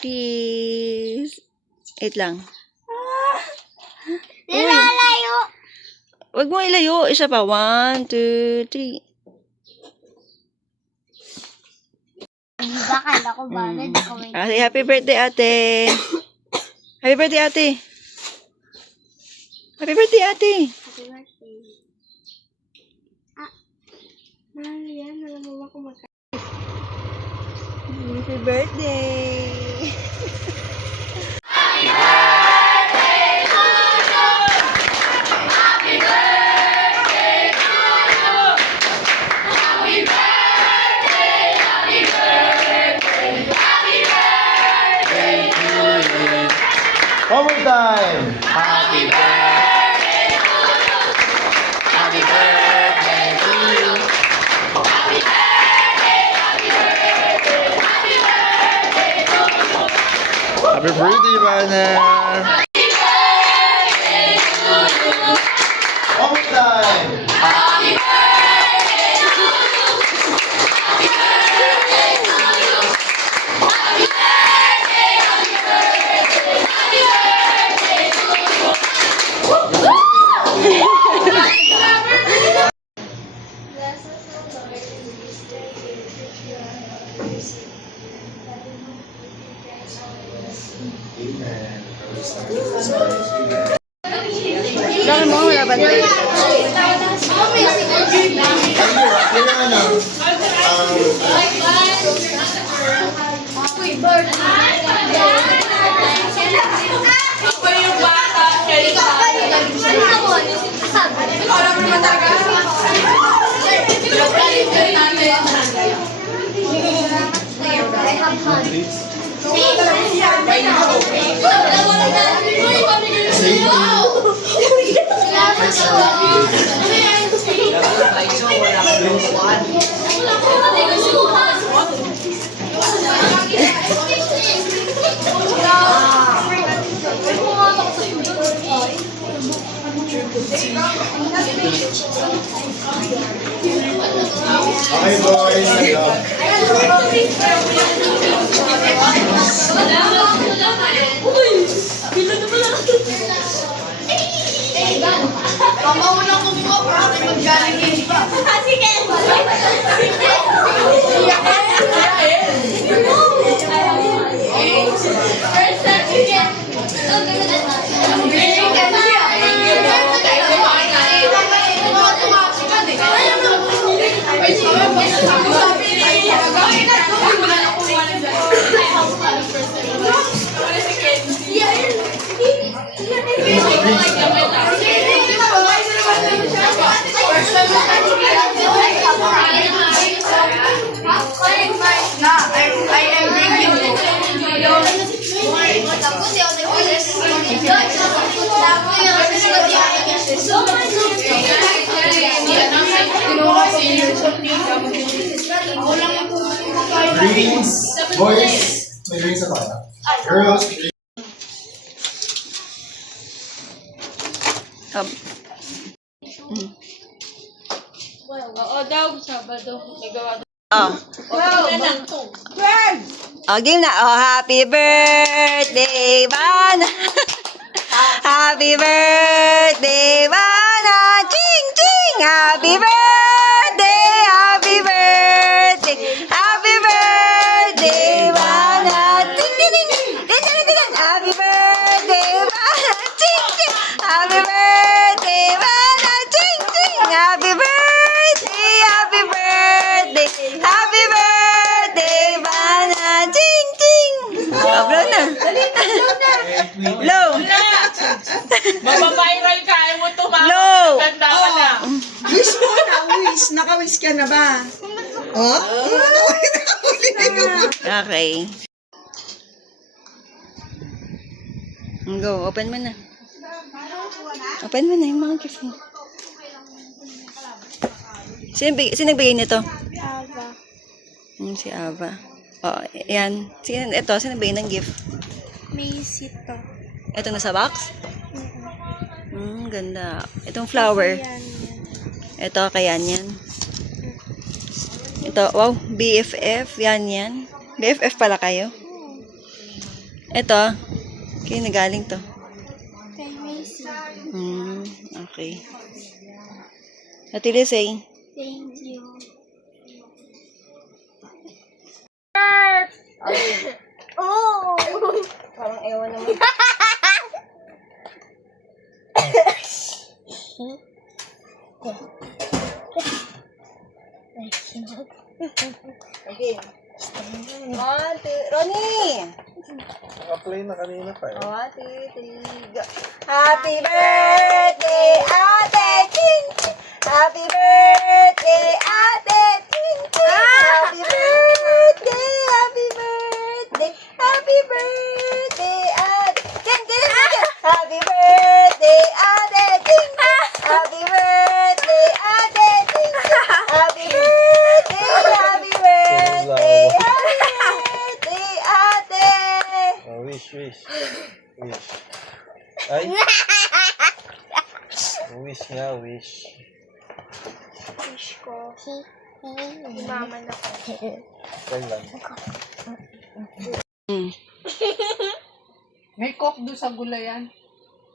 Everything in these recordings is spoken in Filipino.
Kiss. Wait lang. Nilalayo. Wag mo ilayo. Isa pa. 1, 2, 3. Bakal ako ba? Ate, happy birthday, ate. Happy birthday, ate. Happy birthday, ate. Happy birthday. Mahal yan. Alam mo ba kung Happy birthday. One more time. Happy birthday to you. Happy birthday to you. Happy birthday, happy birthday, happy birthday to you. Happy birthday, Ivana. Happy birthday to you. One more time. Happy birthday to you. Happy birthday to you. Happy birthday, happy birthday, happy birthday to you. Bakit mo wala ba tayo? Ako yung bata, Shelita. Ikaw lang naman talaga. Okay, boys. Mamauna ko mo para kami mag-galing pa. Sige! Greetings, boys. May drinks ako. Girls. Oo daw, Sabado. May gawa daw. Oh. Oh, game na. Oh, happy birthday, Ivana. Happy birthday, Ivana. Ching, ching. Happy birthday, happy birthday. Happy birthday, Ivana. Ding, ding, ding. Ding, ding, ding. Happy birthday, Ivana. Ching, ching. Happy birthday, Ivana. Ching, ching. Happy birthday, happy birthday. Happy birthday, Ivana. Ching, ching. Oh, blow na. Blow. Mababiral ka, ayaw mo tumakas. Blow. Ganda ka na. Wish mo na, wish. Naka-wish ka na ba? Oh? Okay. Go, open mo na. Open mo na yung mga gift mo. Sino nagbigay nito? Ava. Si Ava. Oh, yan. Ito, sino nagbigay ng gift? Macy to. Ito na sa box? Ganda. Itong flower. Yan. Ito, kaya yan. Ito, wow, BFF. Yan. BFF pala kayo. Ito. Kaya nagaling to. Kay Macy. Okay. Ate Lisay. Thank you. Oh! Parang ewan naman. Okay. Ronnie! Naka-play na kanina pa eh. 1, 2, 3, go. Happy birthday, Ate Chin! Happy birthday, Ate Chin! Happy birthday, happy birthday, happy birthday, Ate Chin! Happy birthday, Ate Chin! Happy birthday, Ate Chin! Happy birthday, happy birthday, happy birthday, Ate! Oh, wish. Ay. Wish nga, wish. Wish ko. Umaman ako. Kailan? May coke doon sa gulayan.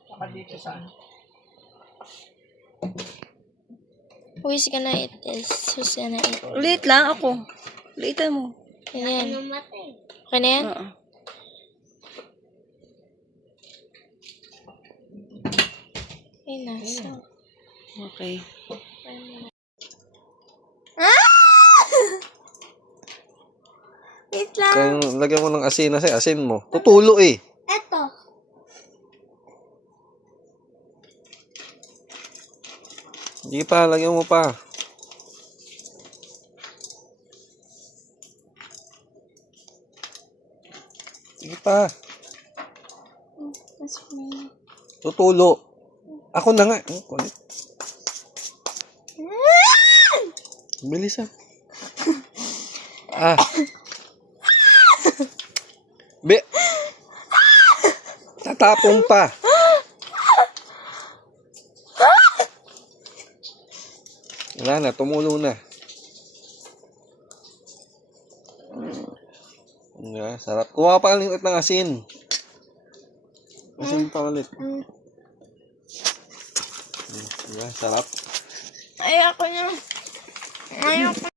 Saka dito sa ano. Who is gonna eat this? Who's gonna eat? Ulit lang ako. Ulitan mo. Ayan. Okay na yan? Oo. Ay, nasa. Okay. Wait lang. Kaya lagyan mo ng asin na asin mo. Tutulo eh. Eto. Hindi pa, lagyan mo pa. Sige pa. That's me. Tutulo. Ako na nga. Ang kulit. Bilis ah. Be. Tatapong pa. Wala na, tumulo na. Sarap. Kuha ka pa ulit ng asin. Asin pa ulit. Sarap. Ayoko na. Ayoko.